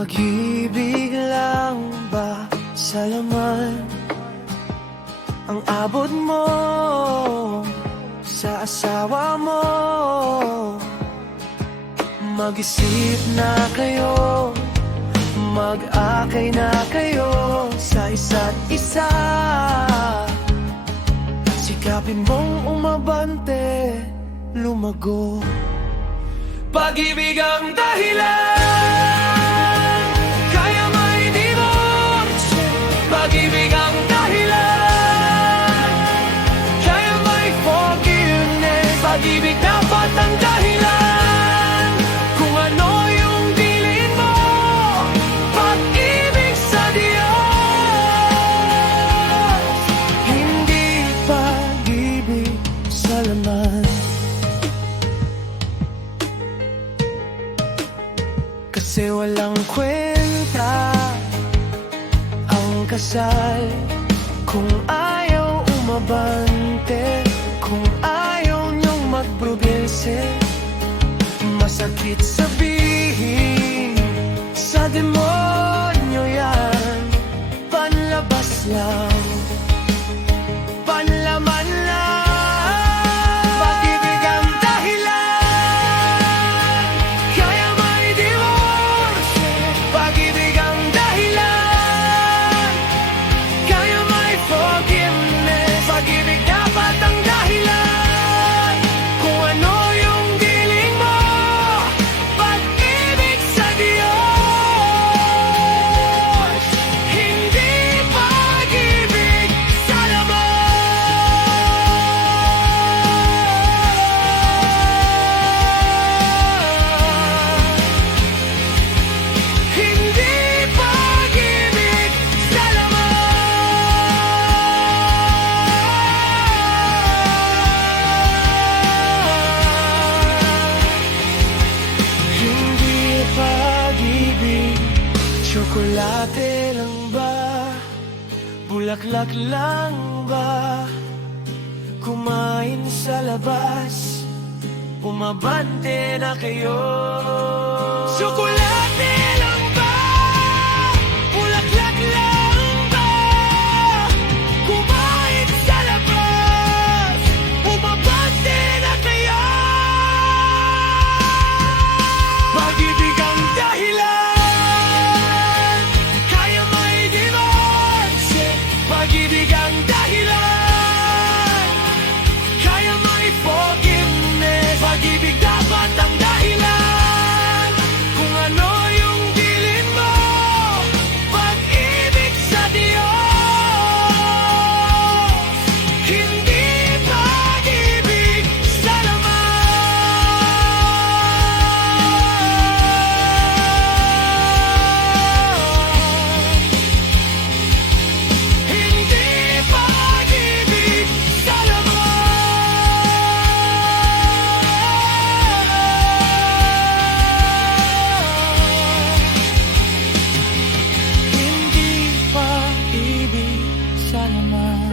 Pag-ibig lang ba sa laman ang abot mo sa asawa mo? Mag-isip na kayo, mag-akay na kayo sa isa't isa. Sikapin mong umabante, lumago. Pag-ibig ang dahilan, kaya may divorce. Pag-ibig ang dahilan, kaya may forgiveness. Pag-ibig dapat ang dahilan kung ano yung dilin mo. Pag-ibig sa Diyos, hindi pag-ibig sa laman. Kasi walang kwenta ang kasal kung ayaw umabante, kung ayaw niyong magprobinse. Masakit sabihin, sa demonyo yan, panlabas lang, panlaman lang. Pag-ibig ang dahilan, kaya may divorce. Pag-ibig ang dahilan, kaya may forgiveness. Pag-ibig dapat ang dahilan kung ano yung diling mo. Pag-ibig sa Diyos, hindi pag-ibig sa laman. Hindi pag-ibig sa laman. Hindi pag-ibig. Tsokolate lang ba? Bulaklak lang ba? Kumain sa labas, umabante na kayo. Tsokolate lang ba? Bulaklak lang ba? Kumain sa labas, umabante na kayo. Pag-ibig ang dahilan, kaya may divorce. Pag-ibig ang dahilan, kaya may forgiveness. Pag-ibig dapat ang dahilan kung ano yung dilin mo. Pag-ibig sa Diyos, hindi pag-ibig sa laman. Hindi pag-ibig sa laman. Hindi pag-ibig sa laman.